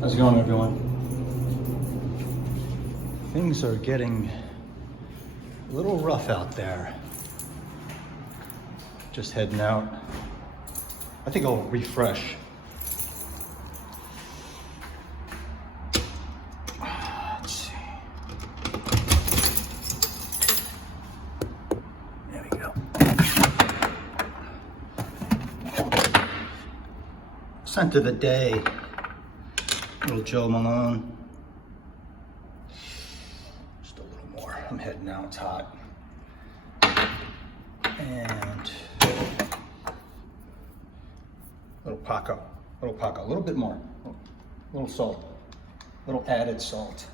How's it going, everyone? Things are getting a little rough out there. Just heading out. I think I'll refresh. Let's see. There we go. Scent of the day. Little Joe Malone. Just a little more. I'm heading out. It's hot. And little Paco. A little bit more. A little salt. A little added salt.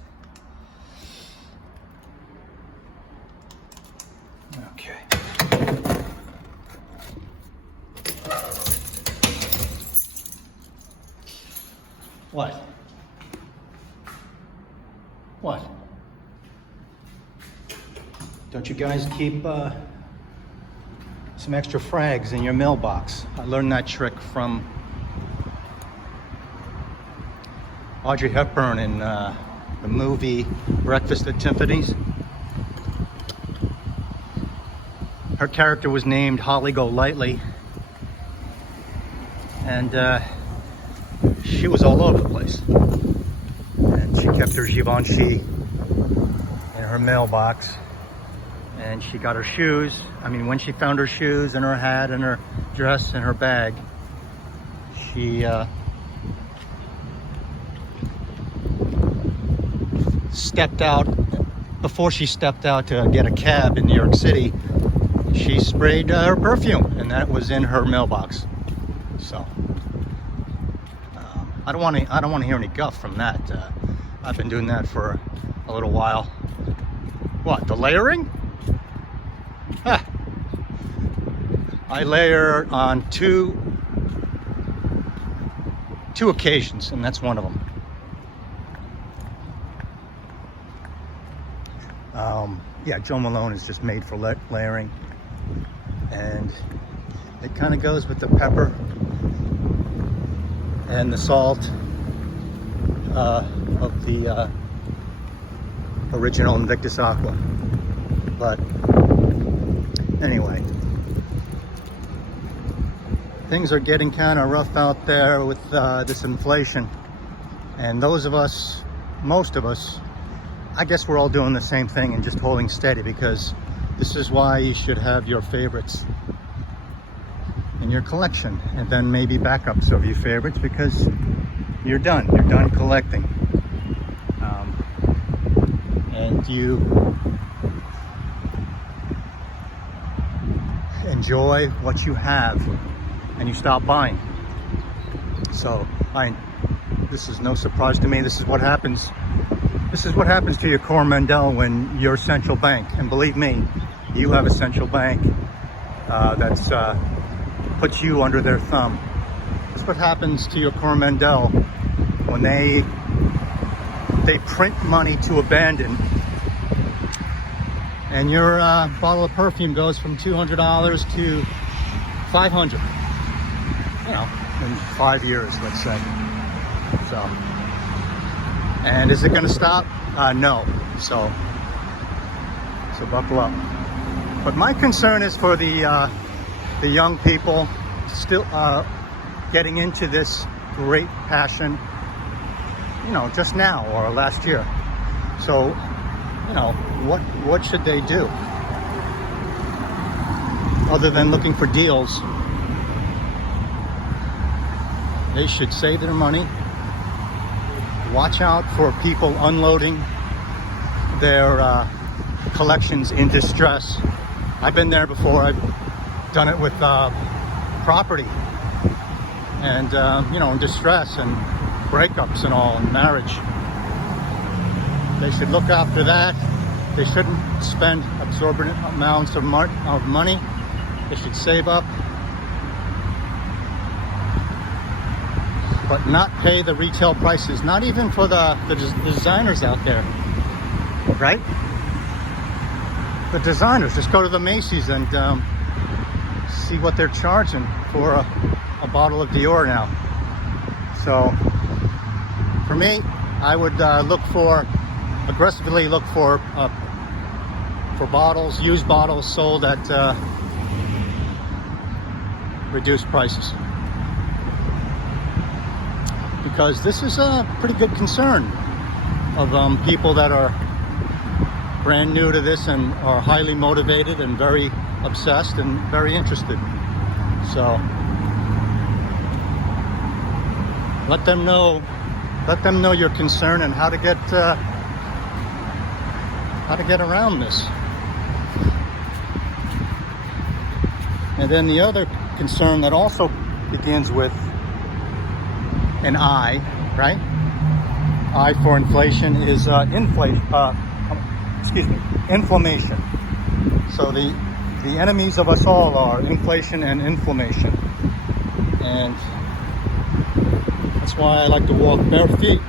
Okay. What? What? Don't you guys keep some extra frags in your mailbox? I learned that trick from Audrey Hepburn in the movie Breakfast at Tiffany's. Her character was named Holly Golightly, and she was all over the place. And she kept her Givenchy in her mailbox. And she got her shoes. I mean, when she found her shoes and her hat and her dress and her bag, she stepped out. Before she stepped out to get a cab in New York City, she sprayed her perfume, and that was in her mailbox. So I don't want to hear any guff from that. I've been doing that for a little while. What, the layering? Ah. I layer on two occasions, and that's one of them. Yeah, Joe Malone is just made for layering, and it kind of goes with the pepper and the salt of the original Invictus Aqua. But anyway, things are getting kind of rough out there with this inflation, and those of us, most of us, I guess we're all doing the same thing and just holding steady, because this is why you should have your favorites in your collection, and then maybe backups of your favorites, because you're done collecting, and you enjoy what you have and you stop buying. So this is no surprise to me. This is what happens to your Coromandel when your central bank, and believe me, you have a central bank that's puts you under their thumb. That's what happens to your Coromandel when they print money to abandon, and your bottle of perfume goes from $200 to $500. You know, in 5 years, let's say. So, and is it going to stop? No. So buckle up. But my concern is for the young people still getting into this great passion, you know, just now or last year. So, you know, what should they do other than looking for deals? They should save their money. Watch out for people unloading their collections in distress. I've been there before. I've done it with property and you know, in distress and breakups and all, and marriage. They should look after that. They shouldn't spend exorbitant amounts of money. They should save up, but not pay the retail prices, not even for the designers out there, right? The designers, just go to the Macy's and see what they're charging for a bottle of Dior now. So For me, I would aggressively look for bottles, used bottles sold at reduced prices. Because this is a pretty good concern of people that are brand new to this and are highly motivated and very obsessed and very interested. So let them know your concern and how to get around this. And then the other concern that also begins with an I, right? I for inflation is inflammation. So the enemies of us all are inflation and inflammation. And that's why I like to walk bare feet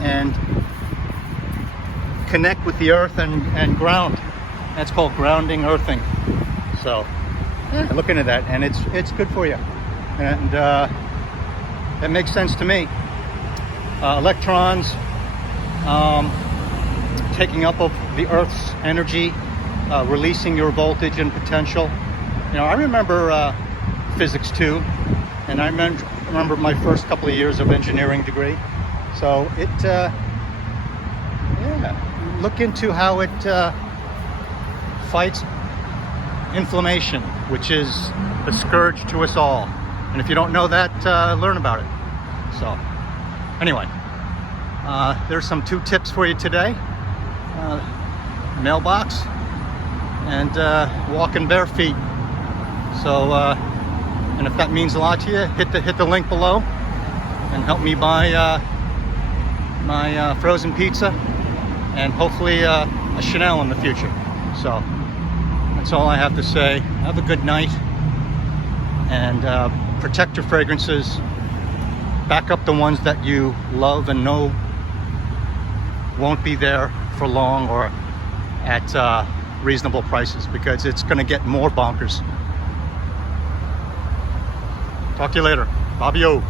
and connect with the earth and ground. That's called grounding, earthing. So yeah, look into that, and it's good for you, and it makes sense to me. Electrons taking up of the Earth's energy, releasing your voltage and potential. You know, I remember physics too, and I remember my first couple of years of engineering degree. So it, look into how it fights inflammation, which is a scourge to us all. And if you don't know that, learn about it. So anyway, there's some 2 tips for you today. Mailbox and walking bare feet. So and if that means a lot to you, hit the link below and help me buy my frozen pizza and hopefully a Chanel in the future. So that's all I have to say. Have a good night, and protect your fragrances. Back up the ones that you love and know won't be there for long or at reasonable prices, because it's going to get more bonkers. Talk to you later. Fabio.